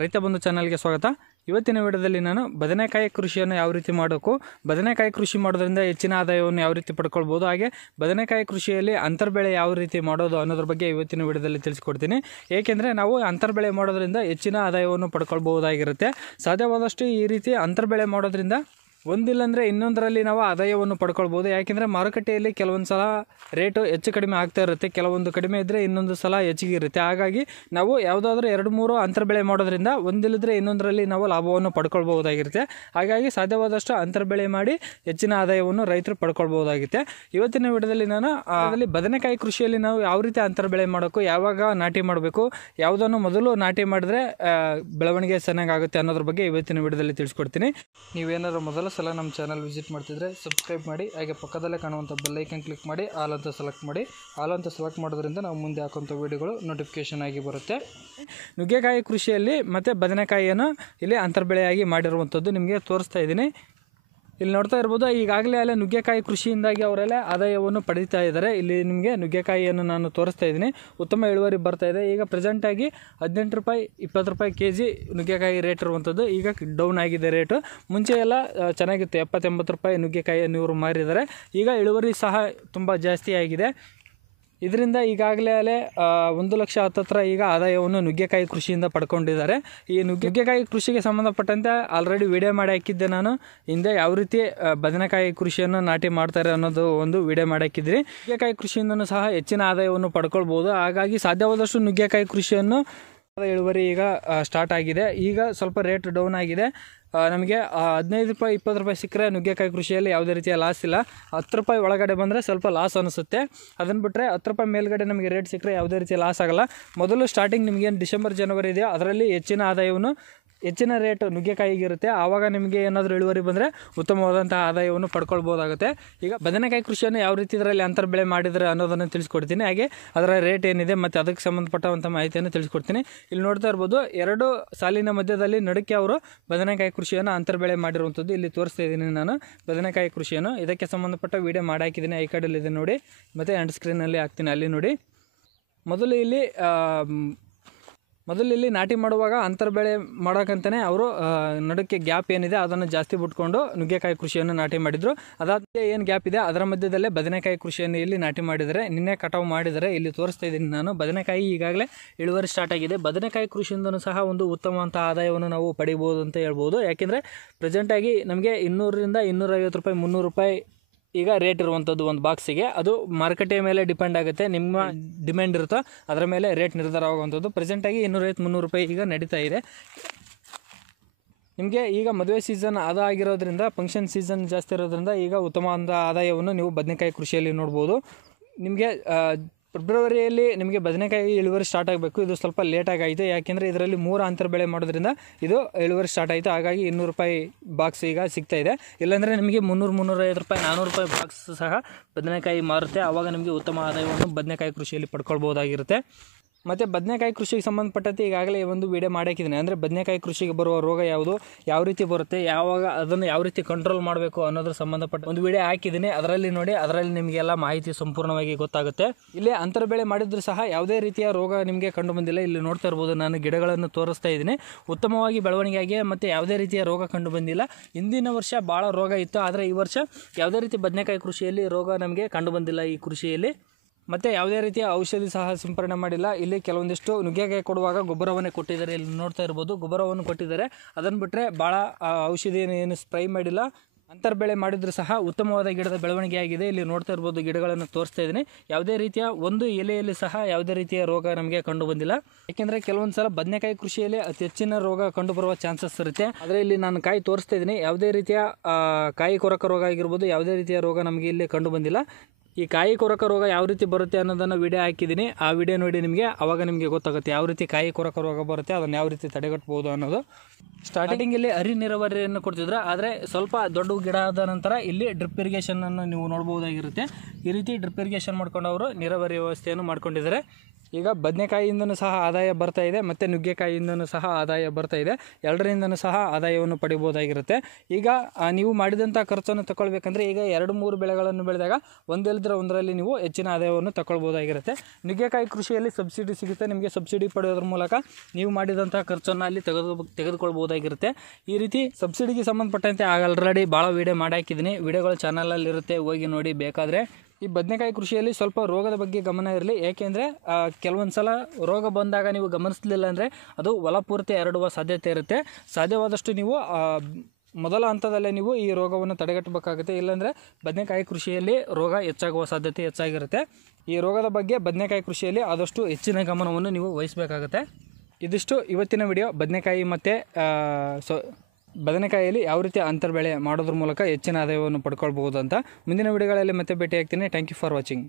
ರೈತ ಬಂಧು ಚಾನಲ್ಗೆ ಸ್ವಾಗತ. ಇವತ್ತಿನ ವಿಡಿಯೋದಲ್ಲಿ ನಾನು ಬದನೆಕಾಯಿ ಕೃಷಿಯನ್ನು ಯಾವ ರೀತಿ ಮಾಡಬೇಕು, ಬದನೆಕಾಯಿ ಕೃಷಿ ಮಾಡೋದ್ರಿಂದ ಹೆಚ್ಚಿನ ಆದಾಯವನ್ನು ಯಾವ ರೀತಿ ಪಡ್ಕೊಳ್ಬೋದು, ಹಾಗೆ ಬದನೆಕಾಯಿ ಕೃಷಿಯಲ್ಲಿ ಅಂತರ್ಬೆಳೆ ಯಾವ ರೀತಿ ಮಾಡೋದು ಅನ್ನೋದ್ರ ಬಗ್ಗೆ ಇವತ್ತಿನ ವಿಡಿಯೋದಲ್ಲಿ ತಿಳಿಸ್ಕೊಡ್ತೀನಿ. ಏಕೆಂದರೆ ನಾವು ಅಂತರ್ಬೆಳೆ ಮಾಡೋದ್ರಿಂದ ಹೆಚ್ಚಿನ ಆದಾಯವನ್ನು ಪಡ್ಕೊಳ್ಬಹುದಾಗಿರುತ್ತೆ. ಸಾಧ್ಯವಾದಷ್ಟು ಈ ರೀತಿ ಅಂತರ್ಬೆಳೆ ಮಾಡೋದ್ರಿಂದ ಒಂದಿಲ್ಲಂದರೆ ಇನ್ನೊಂದರಲ್ಲಿ ನಾವು ಆದಾಯವನ್ನು ಪಡ್ಕೊಳ್ಬೋದು. ಯಾಕೆಂದರೆ ಮಾರುಕಟ್ಟೆಯಲ್ಲಿ ಕೆಲವೊಂದು ಸಲ ರೇಟು ಹೆಚ್ಚು ಕಡಿಮೆ ಆಗ್ತಾ ಇರುತ್ತೆ, ಕೆಲವೊಂದು ಕಡಿಮೆ ಇದ್ದರೆ ಇನ್ನೊಂದು ಸಲ ಹೆಚ್ಚಿಗೆ ಇರುತ್ತೆ. ಹಾಗಾಗಿ ನಾವು ಯಾವುದಾದ್ರೂ 2-3 ಅಂತರ್ಬೆಳೆ ಮಾಡೋದ್ರಿಂದ ಒಂದಿಲ್ಲದ್ರೆ ಇನ್ನೊಂದರಲ್ಲಿ ನಾವು ಲಾಭವನ್ನು ಪಡ್ಕೊಳ್ಬಹುದಾಗಿರುತ್ತೆ. ಹಾಗಾಗಿ ಸಾಧ್ಯವಾದಷ್ಟು ಅಂತರ್ಬೆಳೆ ಮಾಡಿ ಹೆಚ್ಚಿನ ಆದಾಯವನ್ನು ರೈತರು ಪಡ್ಕೊಳ್ಬಹುದಾಗುತ್ತೆ. ಇವತ್ತಿನ ವಿಡಿಯೋದಲ್ಲಿ ನಾನು ಅದರಲ್ಲಿ ಬದನೆಕಾಯಿ ಕೃಷಿಯಲ್ಲಿ ನಾವು ಯಾವ ರೀತಿ ಅಂತರ್ಬೆಳೆ ಮಾಡೋಕ್ಕೂ, ಯಾವಾಗ ನಾಟಿ ಮಾಡಬೇಕು, ಯಾವುದನ್ನು ಮೊದಲು ನಾಟಿ ಮಾಡಿದ್ರೆ ಬೆಳವಣಿಗೆ ಚೆನ್ನಾಗಾಗುತ್ತೆ ಅನ್ನೋದ್ರ ಬಗ್ಗೆ ಇವತ್ತಿನ ವಿಡಿಯೋದಲ್ಲಿ ತಿಳಿಸ್ಕೊಡ್ತೀನಿ. ನೀವೇನಾದ್ರು ಮೊದಲ ಸಲ ನಮ್ಮ ಚಾನಲ್ ವಿಸಿಟ್ ಮಾಡ್ತಿದ್ರೆ ಸಬ್ಸ್ಕ್ರೈಬ್ ಮಾಡಿ, ಹಾಗೆ ಪಕ್ಕದಲ್ಲೇ ಕಾಣುವಂಥ ಬೆಲ್ ಐಕನ್ ಕ್ಲಿಕ್ ಮಾಡಿ ಆಲ್ ಅಂತ ಸೆಲೆಕ್ಟ್ ಮಾಡಿ. ಆಲ್ ಅಂತ ಸೆಲೆಕ್ಟ್ ಮಾಡೋದ್ರಿಂದ ನಾವು ಮುಂದೆ ಹಾಕುವಂಥ ವೀಡಿಯೋಗಳು ನೋಟಿಫಿಕೇಷನ್ ಆಗಿ ಬರುತ್ತೆ. ನುಗ್ಗೆಕಾಯಿ ಕೃಷಿಯಲ್ಲಿ ಮತ್ತು ಬದನೆಕಾಯಿಯನ್ನು ಇಲ್ಲಿ ಅಂತರ್ಬೆಳೆಯಾಗಿ ಮಾಡಿರುವಂಥದ್ದು ನಿಮಗೆ ತೋರಿಸ್ತಾ ಇದ್ದೀನಿ. ಇಲ್ಲಿ ನೋಡ್ತಾ ಇರ್ಬೋದು, ಈಗಾಗಲೇ ಅಲ್ಲೇ ನುಗ್ಗೆಕಾಯಿ ಕೃಷಿಯಿಂದಾಗಿ ಅವರೆಲ್ಲ ಆದಾಯವನ್ನು ಪಡೀತಾ ಇದ್ದಾರೆ. ಇಲ್ಲಿ ನಿಮಗೆ ನುಗ್ಗೆಕಾಯಿಯನ್ನು ನಾನು ತೋರಿಸ್ತಾ ಇದ್ದೀನಿ, ಉತ್ತಮ ಇಳುವರಿ ಬರ್ತಾ ಇದೆ. ಈಗ ಪ್ರೆಸೆಂಟಾಗಿ 18 ರೂಪಾಯಿ 20 ರೂಪಾಯಿ kg ನುಗ್ಗೆಕಾಯಿ ರೇಟ್ ಇರುವಂಥದ್ದು. ಈಗ ಡೌನ್ ಆಗಿದೆ ರೇಟು. ಮುಂಚೆ ಎಲ್ಲ ಚೆನ್ನಾಗಿತ್ತು, 70-80 ರೂಪಾಯಿ ನುಗ್ಗೆಕಾಯಿಯನ್ನು ಇವರು ಮಾರಿದ್ದಾರೆ. ಈಗ ಇಳುವರಿ ಸಹ ತುಂಬ ಜಾಸ್ತಿ ಆಗಿದೆ. ಇದರಿಂದ ಈಗಾಗಲೇ 1 ಲಕ್ಷ ಹತ್ತಿರ ಈಗ ಆದಾಯವನ್ನು ನುಗ್ಗೆಕಾಯಿ ಕೃಷಿಯಿಂದ ಪಡ್ಕೊಂಡಿದ್ದಾರೆ. ಈ ನುಗ್ಗೆಕಾಯಿ ಕೃಷಿಗೆ ಸಂಬಂಧಪಟ್ಟಂತೆ ಆಲ್ರೆಡಿ ವಿಡಿಯೋ ಮಾಡಿ ಹಾಕಿದ್ದೆ ನಾನು ಹಿಂದೆ, ಯಾವ ರೀತಿ ಬದನೆಕಾಯಿ ಕೃಷಿಯನ್ನು ನಾಟಿ ಮಾಡ್ತಾರೆ ಅನ್ನೋದು ಒಂದು ವಿಡಿಯೋ ಮಾಡಿ ಹಾಕಿದ್ರಿ. ನುಗ್ಗೆಕಾಯಿ ಕೃಷಿಯಿಂದನೂ ಸಹ ಹೆಚ್ಚಿನ ಆದಾಯವನ್ನು ಪಡ್ಕೊಳ್ಬೋದು. ಹಾಗಾಗಿ ಸಾಧ್ಯವಾದಷ್ಟು ನುಗ್ಗೆಕಾಯಿ ಕೃಷಿಯನ್ನು ಇಳುವರಿ ಈಗ ಸ್ಟಾರ್ಟ್ ಆಗಿದೆ. ಈಗ ಸ್ವಲ್ಪ ರೇಟ್ ಡೌನ್ ಆಗಿದೆ. ನಮಗೆ 15 ರೂಪಾಯಿ 20 ರೂಪಾಯಿ ಸಿಕ್ಕರೆ ನುಗ್ಗೆಕಾಯಿ ಕೃಷಿಯಲ್ಲಿ ಯಾವುದೇ ರೀತಿಯ ಲಾಸ್ ಇಲ್ಲ. 10 ರೂಪಾಯಿ ಒಳಗಡೆ ಬಂದರೆ ಸ್ವಲ್ಪ ಲಾಸ್ ಅನಿಸುತ್ತೆ. ಅದನ್ನು ಬಿಟ್ಟರೆ 10 ರೂಪಾಯಿ ಮೇಲ್ಗಡೆ ನಮಗೆ ರೇಟ್ ಸಿಕ್ಕರೆ ಯಾವುದೇ ರೀತಿಯ ಲಾಸ್ ಆಗೋಲ್ಲ. ಮೊದಲು ಸ್ಟಾರ್ಟಿಂಗ್ ನಿಮಗೇನು ಡಿಸೆಂಬರ್ ಜನವರಿ ಇದೆಯೋ ಅದರಲ್ಲಿ ಹೆಚ್ಚಿನ ಆದಾಯವನ್ನು, ಹೆಚ್ಚಿನ ರೇಟ್ ನುಗ್ಗೆಕಾಯಿಗೆ ಇರುತ್ತೆ. ಆವಾಗ ನಿಮಗೆ ಏನಾದರೂ ಇಳುವರಿ ಬಂದರೆ ಉತ್ತಮವಾದಂಥ ಆದಾಯವನ್ನು ಪಡ್ಕೊಳ್ಬೋದಾಗುತ್ತೆ. ಈಗ ಬದನೆಕಾಯಿ ಕೃಷಿಯನ್ನು ಯಾವ ರೀತಿ ಇದರಲ್ಲಿ ಅಂತರ್ಬೆಳೆ ಮಾಡಿದರೆ ಅನ್ನೋದನ್ನು ತಿಳಿಸ್ಕೊಡ್ತೀನಿ. ಹಾಗೆ ಅದರ ರೇಟ್ ಏನಿದೆ ಮತ್ತು ಅದಕ್ಕೆ ಸಂಬಂಧಪಟ್ಟಂಥ ಮಾಹಿತಿಯನ್ನು ತಿಳಿಸ್ಕೊಡ್ತೀನಿ. ಇಲ್ಲಿ ನೋಡ್ತಾ ಇರ್ಬೋದು, 2 ಸಾಲಿನ ಮಧ್ಯದಲ್ಲಿ ನಡುಕ್ಕೆ ಅವರು ಬದನೆಕಾಯಿ ಕೃಷಿಯನ್ನು ಅಂತರ್ಬೆಳೆ ಮಾಡಿರುವಂಥದ್ದು ಇಲ್ಲಿ ತೋರಿಸ್ತಾ ಇದ್ದೀನಿ ನಾನು. ಬದನೆಕಾಯಿ ಕೃಷಿಯನ್ನು ಇದಕ್ಕೆ ಸಂಬಂಧಪಟ್ಟ ವಿಡಿಯೋ ಮಾಡಿ ಹಾಕಿದ್ದೀನಿ, ಐ ಕಾರ್ಡಲ್ಲಿದೆ ನೋಡಿ, ಮತ್ತು ಎಂಡ್ ಸ್ಕ್ರೀನಲ್ಲಿ ಹಾಕ್ತೀನಿ, ಅಲ್ಲಿ ನೋಡಿ. ಮೊದಲು ಇಲ್ಲಿ ನಾಟಿ ಮಾಡುವಾಗ ಅಂತರ್ಬೆಳೆ ಮಾಡೋಕ್ಕಂತಲೇ ಅವರು ನಡುಕ್ಕೆ ಗ್ಯಾಪ್ ಏನಿದೆ ಅದನ್ನು ಜಾಸ್ತಿ ಬಿಟ್ಕೊಂಡು ನುಗ್ಗೆಕಾಯಿ ಕೃಷಿಯನ್ನು ನಾಟಿ ಮಾಡಿದರು. ಅದಾದ ಏನು ಗ್ಯಾಪ್ ಇದೆ ಅದರ ಮಧ್ಯದಲ್ಲೇ ಬದನೆಕಾಯಿ ಕೃಷಿಯನ್ನು ಇಲ್ಲಿ ನಾಟಿ ಮಾಡಿದರೆ, ನಿನ್ನೆ ಕಟಾವು ಮಾಡಿದರೆ ಇಲ್ಲಿ ತೋರಿಸ್ತಾ ಇದ್ದೀನಿ ನಾನು. ಬದನೆಕಾಯಿ ಈಗಾಗಲೇ ಇಳುವರಿ ಸ್ಟಾರ್ಟ್ ಆಗಿದೆ. ಬದನೆಕಾಯಿ ಕೃಷಿಯಿಂದನೂ ಸಹ ಒಂದು ಉತ್ತಮವಂಥ ಆದಾಯವನ್ನು ನಾವು ಪಡಿಬೋದು ಅಂತ ಹೇಳ್ಬೋದು. ಯಾಕೆಂದರೆ ಪ್ರೆಸೆಂಟಾಗಿ ನಮಗೆ 200ರಿಂದ 250 ರೂಪಾಯಿ 300 ರೂಪಾಯಿ ಈಗ ರೇಟ್ ಇರುವಂಥದ್ದು ಒಂದು ಬಾಕ್ಸಿಗೆ. ಅದು ಮಾರುಕಟ್ಟೆಯ ಮೇಲೆ ಡಿಪೆಂಡ್ ಆಗುತ್ತೆ, ನಿಮ್ಮ ಡಿಮ್ಯಾಂಡ್ ಇರುತ್ತೋ ಅದರ ಮೇಲೆ ರೇಟ್ ನಿರ್ಧಾರ ಆಗುವಂಥದ್ದು. ಪ್ರೆಸೆಂಟಾಗಿ 250-300 ರೂಪಾಯಿ ಈಗ ನಡೀತಾ ಇದೆ. ನಿಮಗೆ ಈಗ ಮದುವೆ ಸೀಸನ್ ಆಗಿರೋದ್ರಿಂದ, ಫಂಕ್ಷನ್ ಸೀಸನ್ ಜಾಸ್ತಿ ಇರೋದ್ರಿಂದ ಈಗ ಉತ್ತಮವಾದ ಆದಾಯವನ್ನು ನೀವು ಬದನೆಕಾಯಿ ಕೃಷಿಯಲ್ಲಿ ನೋಡ್ಬೋದು. ನಿಮಗೆ ಫೆಬ್ರವರಿಯಲ್ಲಿ ನಿಮಗೆ ಬದನೆಕಾಯಿ ಇಳುವರಿ ಸ್ಟಾರ್ಟ್ ಆಗಬೇಕು. ಇದು ಸ್ವಲ್ಪ ಲೇಟಾಗಿ ಆಯಿತು, ಯಾಕೆಂದರೆ ಇದರಲ್ಲಿ 3 ಅಂತರ್ಬೆಳೆ ಮಾಡೋದ್ರಿಂದ ಇದು ಇಳುವರಿ ಸ್ಟಾರ್ಟ್ ಆಯಿತು. ಹಾಗಾಗಿ 200 ರೂಪಾಯಿ ಬಾಕ್ಸ್ ಈಗ ಸಿಗ್ತಾ ಇದೆ. ಇಲ್ಲಾಂದರೆ ನಿಮಗೆ 300-350 ರೂಪಾಯಿ 400 ರೂಪಾಯಿ ಬಾಕ್ಸ್ ಸಹ ಬದನೆಕಾಯಿ ಮಾರುತ್ತೆ. ಆವಾಗ ನಿಮಗೆ ಉತ್ತಮ ಆದಾಯವನ್ನು ಬದನೆಕಾಯಿ ಕೃಷಿಯಲ್ಲಿ ಪಡ್ಕೊಳ್ಬೋದಾಗಿರುತ್ತೆ. ಮತ್ತು ಬದನೆಕಾಯಿ ಕೃಷಿಗೆ ಸಂಬಂಧಪಟ್ಟಂತೆ ಈಗಾಗಲೇ ಒಂದು ವಿಡಿಯೋ ಮಾಡಾಕಿದ್ದೀನಿ. ಅಂದರೆ ಬದನೆಕಾಯಿ ಕೃಷಿಗೆ ಬರುವ ರೋಗ ಯಾವುದು, ಯಾವ ರೀತಿ ಬರುತ್ತೆ, ಯಾವಾಗ ಅದನ್ನು ಯಾವ ರೀತಿ ಕಂಟ್ರೋಲ್ ಮಾಡಬೇಕು ಅನ್ನೋದ್ರ ಸಂಬಂಧಪಟ್ಟ ಒಂದು ವಿಡಿಯೋ ಹಾಕಿದ್ದೀನಿ, ಅದರಲ್ಲಿ ನೋಡಿ. ಅದರಲ್ಲಿ ನಿಮಗೆಲ್ಲ ಮಾಹಿತಿ ಸಂಪೂರ್ಣವಾಗಿ ಗೊತ್ತಾಗುತ್ತೆ. ಇಲ್ಲಿ ಅಂತರ್ಬೆಳೆ ಮಾಡಿದರೂ ಸಹ ಯಾವುದೇ ರೀತಿಯ ರೋಗ ನಿಮಗೆ ಕಂಡು ಬಂದಿಲ್ಲ. ಇಲ್ಲಿ ನೋಡ್ತಾ ಇರ್ಬೋದು, ನಾನು ಗಿಡಗಳನ್ನು ತೋರಿಸ್ತಾ ಇದ್ದೀನಿ, ಉತ್ತಮವಾಗಿ ಬೆಳವಣಿಗೆ ಆಗಿ ಮತ್ತು ಯಾವುದೇ ರೀತಿಯ ರೋಗ ಕಂಡು ಬಂದಿಲ್ಲ. ಹಿಂದಿನ ವರ್ಷ ಭಾಳ ರೋಗ ಇತ್ತು, ಆದರೆ ಈ ವರ್ಷ ಯಾವುದೇ ರೀತಿ ಬದನೆಕಾಯಿ ಕೃಷಿಯಲ್ಲಿ ರೋಗ ನಮಗೆ ಕಂಡು ಬಂದಿಲ್ಲ ಈ ಕೃಷಿಯಲ್ಲಿ. ಮತ್ತು ಯಾವುದೇ ರೀತಿಯ ಔಷಧಿ ಸಹ ಸಿಂಪರಣೆ ಮಾಡಿಲ್ಲ. ಇಲ್ಲಿ ಕೆಲವೊಂದಿಷ್ಟು ನುಗ್ಗೆಕಾಯಿ ಕೊಡುವಾಗ ಗೊಬ್ಬರವನ್ನೇ ಕೊಟ್ಟಿದ್ದಾರೆ, ಇಲ್ಲಿ ನೋಡ್ತಾ ಇರ್ಬೋದು, ಗೊಬ್ಬರವನ್ನು ಕೊಟ್ಟಿದ್ದಾರೆ. ಅದನ್ನು ಬಿಟ್ಟರೆ ಭಾಳ ಔಷಧಿ ಏನು ಸ್ಪ್ರೈ ಮಾಡಿಲ್ಲ. ಅಂತರ್ಬೆಳೆ ಮಾಡಿದರೂ ಸಹ ಉತ್ತಮವಾದ ಗಿಡದ ಬೆಳವಣಿಗೆ ಆಗಿದೆ. ಇಲ್ಲಿ ನೋಡ್ತಾ ಇರ್ಬೋದು, ಗಿಡಗಳನ್ನು ತೋರಿಸ್ತಾ ಇದ್ದೀನಿ. ಯಾವುದೇ ರೀತಿಯ ಒಂದು ಎಲೆಯಲ್ಲಿ ಸಹ ಯಾವುದೇ ರೀತಿಯ ರೋಗ ನಮಗೆ ಕಂಡು ಬಂದಿಲ್ಲ. ಏಕೆಂದರೆ ಕೆಲವೊಂದು ಸಲ ಬದನೆಕಾಯಿ ಕೃಷಿಯಲ್ಲಿ ಅತಿ ಹೆಚ್ಚಿನ ರೋಗ ಕಂಡುಬರುವ ಚಾನ್ಸಸ್ ಇರುತ್ತೆ. ಆದರೆ ಇಲ್ಲಿ ನಾನು ಕಾಯಿ ತೋರಿಸ್ತಾ ಇದ್ದೀನಿ, ಯಾವುದೇ ರೀತಿಯ ಕಾಯಿ ಕೊರಕ ರೋಗ ಆಗಿರ್ಬೋದು, ಯಾವುದೇ ರೀತಿಯ ರೋಗ ನಮಗೆ ಇಲ್ಲಿ ಕಂಡು ಬಂದಿಲ್ಲ. ಈ ಕಾಯಿ ಕೊರಕ ರೋಗ ಯಾವ ರೀತಿ ಬರುತ್ತೆ ಅನ್ನೋದನ್ನು ವಿಡಿಯೋ ಹಾಕಿದ್ದೀನಿ, ಆ ವಿಡಿಯೋ ನೋಡಿ ನಿಮಗೆ. ಆವಾಗ ನಿಮಗೆ ಗೊತ್ತಾಗುತ್ತೆ ಯಾವ ರೀತಿ ಕಾಯಿ ಕೊರಕ ರೋಗ ಬರುತ್ತೆ, ಅದನ್ನು ಯಾವ ರೀತಿ ತಡೆಗಟ್ಟಬಹುದು ಅನ್ನೋದು. ಸ್ಟಾರ್ಟಿಂಗಲ್ಲಿ ಹರಿ ನೀರಾವರಿಯನ್ನು ಕೊಡ್ತಿದ್ರು, ಆದರೆ ಸ್ವಲ್ಪ ದೊಡ್ಡ ಗಿಡ ಆದ ನಂತರ ಇಲ್ಲಿ ಡ್ರಿಪ್ ಇರಿಗೇಷನನ್ನು ನೀವು ನೋಡ್ಬೋದಾಗಿರುತ್ತೆ. ಈ ರೀತಿ ಡ್ರಿಪ್ ಇರಿಗೇಷನ್ ಮಾಡ್ಕೊಂಡು ಅವರು ನೀರಾವರಿ ವ್ಯವಸ್ಥೆಯನ್ನು ಮಾಡ್ಕೊಂಡಿದ್ದಾರೆ. ಈಗ ಬದನೆಕಾಯಿಯಿಂದನೂ ಸಹ ಆದಾಯ ಬರ್ತಾ ಇದೆ ಮತ್ತು ನುಗ್ಗೆಕಾಯಿಯಿಂದನೂ ಸಹ ಆದಾಯ ಬರ್ತಾ ಇದೆ, ಎರಡರಿಂದನೂ ಸಹ ಆದಾಯವನ್ನು ಪಡಿಬೋದಾಗಿರುತ್ತೆ. ಈಗ ನೀವು ಮಾಡಿದಂಥ ಖರ್ಚನ್ನು ತಗೊಳ್ಬೇಕಂದ್ರೆ ಈಗ 2-3 ಬೆಳೆಗಳನ್ನು ಬೆಳೆದಾಗ ಒಂದಲ್ಲದ್ರೆ ಒಂದರಲ್ಲಿ ನೀವು ಹೆಚ್ಚಿನ ಆದಾಯವನ್ನು ತಗೊಳ್ಬೋದಾಗಿರುತ್ತೆ. ನುಗ್ಗೆಕಾಯಿ ಕೃಷಿಯಲ್ಲಿ ಸಬ್ಸಿಡಿ ಸಿಗುತ್ತೆ, ನಿಮಗೆ ಸಬ್ಸಿಡಿ ಪಡೆಯೋದ್ರ ಮೂಲಕ ನೀವು ಮಾಡಿದಂಥ ಖರ್ಚನ್ನು ಅಲ್ಲಿ ತೆಗೆದುಕೊಳ್ಬೋದಾಗಿರುತ್ತೆ. ಈ ರೀತಿ ಸಬ್ಸಿಡಿಗೆ ಸಂಬಂಧಪಟ್ಟಂತೆ ಆಲ್ರೆಡಿ ಭಾಳ ವೀಡಿಯೋ ಮಾಡಿ ಹಾಕಿದ್ದೀನಿ, ವೀಡಿಯೋಗಳು ಚಾನಲಲ್ಲಿರುತ್ತೆ, ಹೋಗಿ ನೋಡಿ ಬೇಕಾದರೆ. ಈ ಬದನೆಕಾಯಿ ಕೃಷಿಯಲ್ಲಿ ಸ್ವಲ್ಪ ರೋಗದ ಬಗ್ಗೆ ಗಮನ ಇರಲಿ, ಏಕೆಂದರೆ ಕೆಲವೊಂದು ಸಲ ರೋಗ ಬಂದಾಗ ನೀವು ಗಮನಿಸಲಿಲ್ಲ ಅಂದರೆ ಅದು ಹೊಲ ಪೂರ್ತಿ ಹರಡುವ ಸಾಧ್ಯತೆ ಇರುತ್ತೆ. ಸಾಧ್ಯವಾದಷ್ಟು ನೀವು ಮೊದಲ ಹಂತದಲ್ಲೇ ನೀವು ಈ ರೋಗವನ್ನು ತಡೆಗಟ್ಟಬೇಕಾಗುತ್ತೆ, ಇಲ್ಲಾಂದರೆ ಬದನೆಕಾಯಿ ಕೃಷಿಯಲ್ಲಿ ರೋಗ ಹೆಚ್ಚಾಗುವ ಸಾಧ್ಯತೆ ಹೆಚ್ಚಾಗಿರುತ್ತೆ. ಈ ರೋಗದ ಬಗ್ಗೆ ಬದನೆಕಾಯಿ ಕೃಷಿಯಲ್ಲಿ ಆದಷ್ಟು ಹೆಚ್ಚಿನ ಗಮನವನ್ನು ನೀವು ವಹಿಸಬೇಕಾಗುತ್ತೆ. ಇದಿಷ್ಟು ಇವತ್ತಿನ ವಿಡಿಯೋ. ಬದನೆಕಾಯಿ ಮತ್ತು ಬದನೆಕಾಯಿಯಲ್ಲಿ ಯಾವ ರೀತಿ ಅಂತರ್ ಬೆಳೆ ಮಾಡೋದ್ರ ಮೂಲಕ ಹೆಚ್ಚಿನ ಆದಾಯವನ್ನು ಪಡ್ಕೊಳ್ಬಹುದು ಅಂತ. ಮುಂದಿನ ವಿಡಿಯೋಗಳಲ್ಲಿ ಮತ್ತೆ ಭೇಟಿ ಆಗ್ತೀನಿ. Thank you for watching.